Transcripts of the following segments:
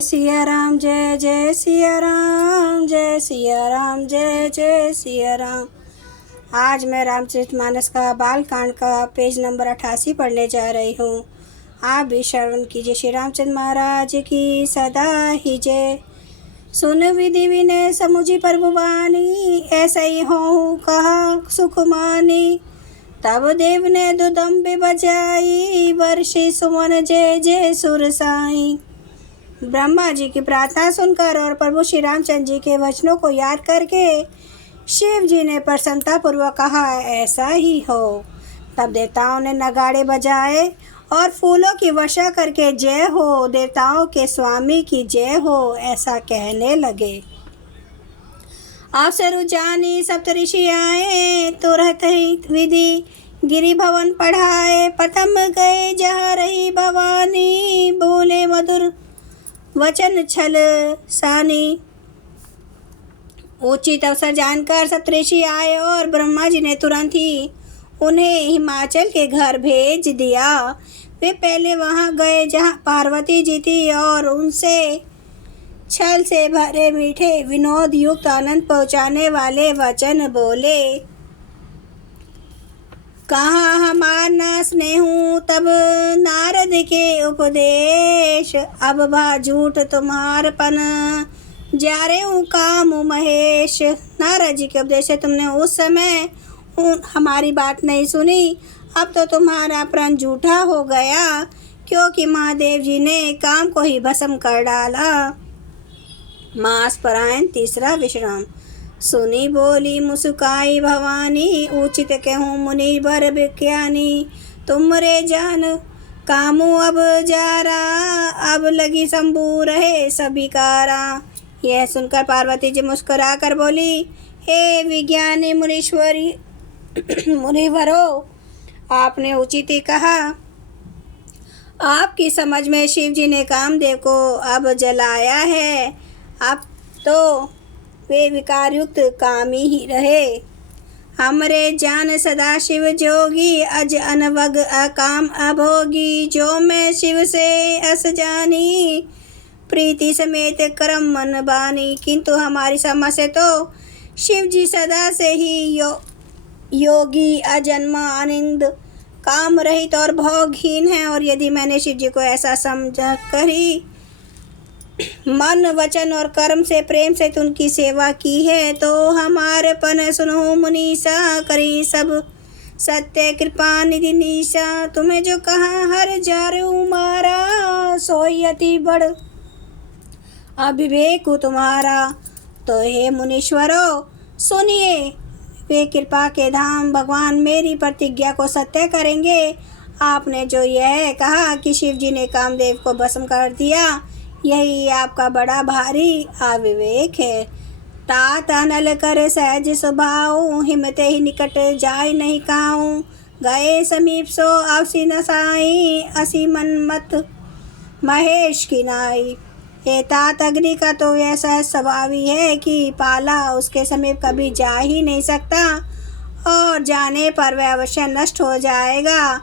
सिया राम जय जय सिया राम, जय सिया राम जय जय सिया राम। आज मैं रामचरितमानस का बालकांड का पेज नंबर 88 पढ़ने जा रही हूँ। आप भी श्रवण कीजिए। श्री रामचंद्र महाराज की सदा ही जय। सुन विधि विनय समुझी प्रभु वाणी, ऐसा ही हो कहा सुख मानी। तब देव ने दुदम्बे बजाई, वर्षी सुमन जय जय सुर साई। ब्रह्मा जी की प्रार्थना सुनकर और प्रभु श्री रामचंद्र जी के वचनों को याद करके शिव जी ने प्रसन्नतापूर्वक कहा, ऐसा ही हो। तब देवताओं ने नगाड़े बजाए और फूलों की वर्षा करके जय हो, देवताओं के स्वामी की जय हो, ऐसा कहने लगे। अवसर उजानी सप्तऋषि आए, तुरंत ही विधि गिरि भवन पढ़ाए। प्रथम गए जहाँ रही भवानी, बोले मधुर वचन छल सानी। उचित अवसर जानकर सप्तऋषि आए और ब्रह्मा जी ने तुरंत ही उन्हें हिमाचल के घर भेज दिया। वे पहले वहां गए जहां पार्वती जी थी और उनसे छल से भरे मीठे विनोद युक्त आनंद पहुंचाने वाले वचन बोले। कहा हमार नास ने हूँ तब नारद के उपदेश, अब भा झूठ तुम्हारपन जारे हूँ काम महेश। नारद जी के उपदेश से तुमने उस समय हमारी बात नहीं सुनी, अब तो तुम्हारा प्रण झूठा हो गया, क्योंकि महादेव जी ने काम को ही भस्म कर डाला। मास परायण तीसरा विश्राम। सुनी बोली मुस्काई भवानी, उचित कहूँ मुनि बर विज्ञानी। तुमरे जान कामू अब जारा, अब लगी शंभू रहे सभी कारा। यह सुनकर पार्वती जी मुस्कुरा कर बोली, हे विज्ञानी मुनीश्वरी मुनिवरो, आपने उचित ही कहा। आपकी समझ में शिव जी ने कामदेव को अब जलाया है, अब तो वे विकार युक्त कामी ही रहे। हमरे जान सदा शिव जोगी, अज अनवग अकाम अभोगी। जो मैं शिव से अस जानी, प्रीति समेत करम मन बानी। किंतु हमारी समझ से तो शिव जी सदा से ही योगी, अजन्मा, आनंद, काम रहित और भोगहीन है। और यदि मैंने शिव जी को ऐसा समझ कर ही मन वचन और कर्म से प्रेम से उनकी सेवा की है, तो हमारे पन सुनो मुनीसा, करी सब सत्य कृपा निधि निशा। तुम्हें जो कहा हर जार मारा, सोई अति बड़ अविवेक तुम्हारा। तो हे मुनीश्वरों सुनिए, वे कृपा के धाम भगवान मेरी प्रतिज्ञा को सत्य करेंगे। आपने जो यह कहा कि शिव जी ने कामदेव को भस्म कर दिया, यही आपका बड़ा भारी अविवेक है। तात अनल कर सहज स्वभाव, हिम्मत ही निकट जाय नहीं काऊं। गए समीप सो आवसी न साई, असी मन मत महेश की नाई। ये तात अग्नि का तो ऐसा स्वभाव ही है कि पाला उसके समीप कभी जा ही नहीं सकता, और जाने पर वह अवश्य नष्ट हो जाएगा।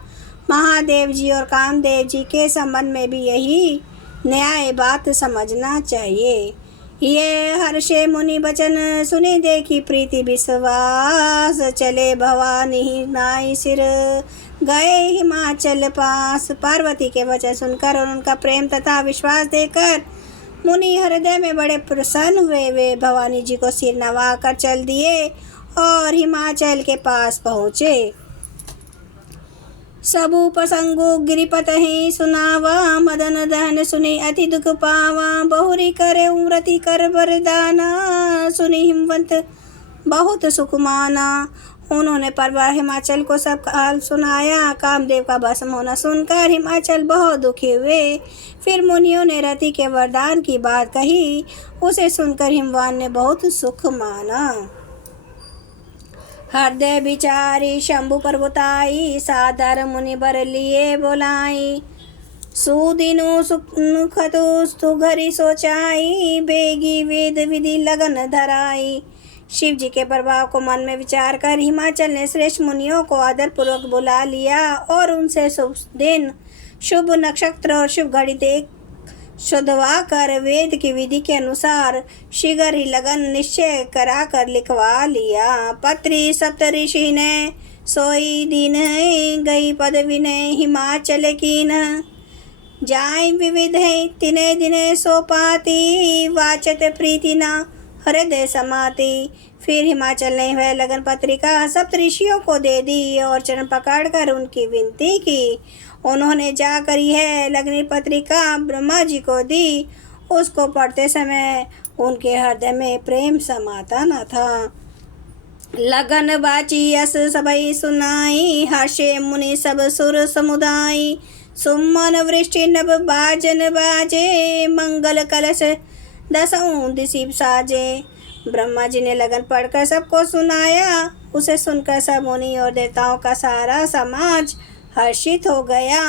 महादेव जी और कामदेव जी के संबंध में भी यही न्याय बात समझना चाहिए। ये हर्षे मुनि वचन सुनी, देखी प्रीति विश्वास। चले भवानी नाई सिर, गए हिमाचल पास। पार्वती के वचन सुनकर और उनका प्रेम तथा विश्वास देकर मुनि हृदय में बड़े प्रसन्न हुए। वे भवानी जी को सिर नवा कर चल दिए और हिमाचल के पास पहुँचे। सबु प्रसंगो गिरिपत ही सुनावा, मदन दहन सुनी अति दुख पावा। बहुरी करे उम्रति कर वरदाना, सुनी हिमवंत बहुत सुख माना। उन्होंने परवार हिमाचल को सब हाल सुनाया। कामदेव का भस्म होना सुनकर हिमाचल बहुत दुखी हुए। फिर मुनियों ने रति के वरदान की बात कही, उसे सुनकर हिमवान ने बहुत सुख माना। हृदय विचारी शंभु पर्वताई, सादर मुनि बर लिए बोलाई। सुदिनु सुखतु घरी सोचाई, बेगी वेद विधि लगन धराई। शिव जी के प्रभाव को मन में विचार कर हिमाचल ने श्रेष्ठ मुनियों को आदर पूर्वक बुला लिया और उनसे शुभ दिन, शुभ नक्षत्र और शुभ घड़ी देख शुद्धवा कर वेद की विधि के अनुसार शीघ्र ही लगन निश्चय करा कर लिखवा लिया। पत्री सप्तऋषि ने सोई दिन गई पद विनय हिमाचल कीन। जाय विविध तिने दिने सोपाती वाचत प्रीति न हृदय समाती। फिर हिमाचल ने वह लगन पत्रिका सप्तऋषियों को दे दी और चरण पकड़कर उनकी विनती की। उन्होंने जाकर यह लगनी पत्रिका ब्रह्मा जी को दी। उसको पढ़ते समय उनके हृदय में प्रेम समाता न था। लगन बाची यस सबई सुनाई, हर्षे मुनि सब सुर समुदाय। सुमन वृष्टि नभ बाजन बाजे, मंगल कलश दसों दिशि साजे। ब्रह्मा जी ने लगन पढ़कर सबको सुनाया। उसे सुनकर सब मुनि और देवताओं का सारा समाज हर्षित हो गया।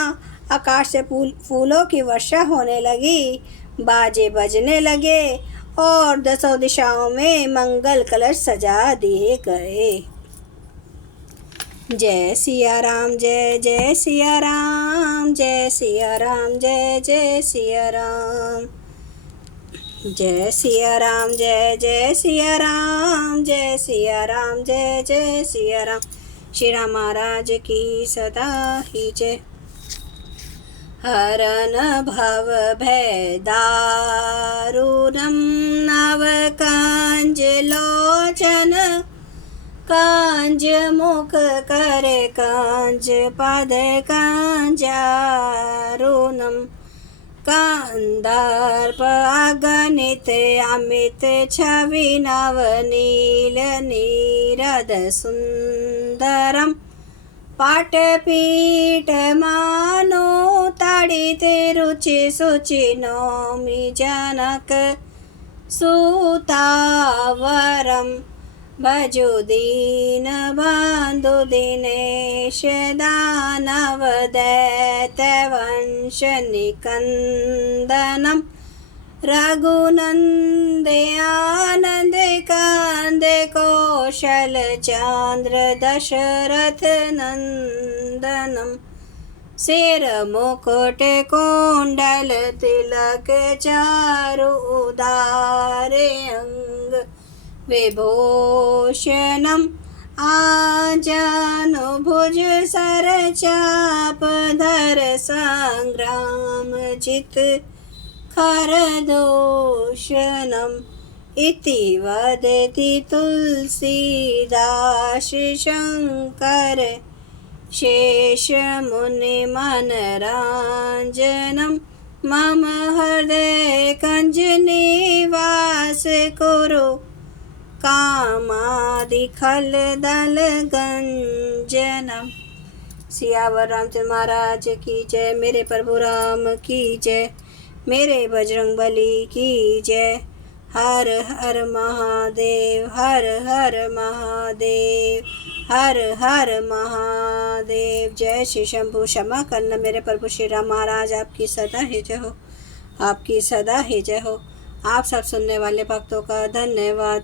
आकाश से फूलों की वर्षा होने लगी, बाजे बजने लगे और दसों दिशाओं में मंगल कलश सजा दिए गए। जय सिया राम, जय जय सिया राम, जय सिया राम, जय जय सिया राम। जय सिया राम, जय जय सिया राम, जय सिया राम, जय जय सिया राम। श्री राम महाराज की सदा ही जय। हरन भव भय दारुणं नव कांज लोचन। कांज मुख करे कांज पद कांजारुणम। कांदार्प अगणित अमित छवि नवनील नीरद सुंदरम। पाटपीठ मानो ताड़िते रुचि सुचि नौमि जनक सुतावरम। भजो दीन बंधु दिनेश दानव दैत्य वंश निकंदनम। रघुनंदे आनंद कांद कौशल चंद्र दशरथ नंदनम। सिर मुकुट कुंडल तिलक चारु उदारे अंग विभूषणम। आजानु भुज सर चाप धर संग्राम जित खरदूषणम। इति वदति तुलसीदास शंकर शेष मुनि मनरांजनम। मम हृदय कंज निवास कुरु कामादि खल दल गंजनम। सियावर रामचंद्र महाराज की जय। मेरे प्रभु राम की जय। मेरे बजरंगबली की जय। हर हर महादेव, हर हर महादेव, हर हर महादेव। जय श्री शंभु। क्षमा करना मेरे प्रभु श्री राम महाराज, आपकी सदा ही जय हो, आपकी सदा ही जय हो। आप सब सुनने वाले भक्तों का धन्यवाद।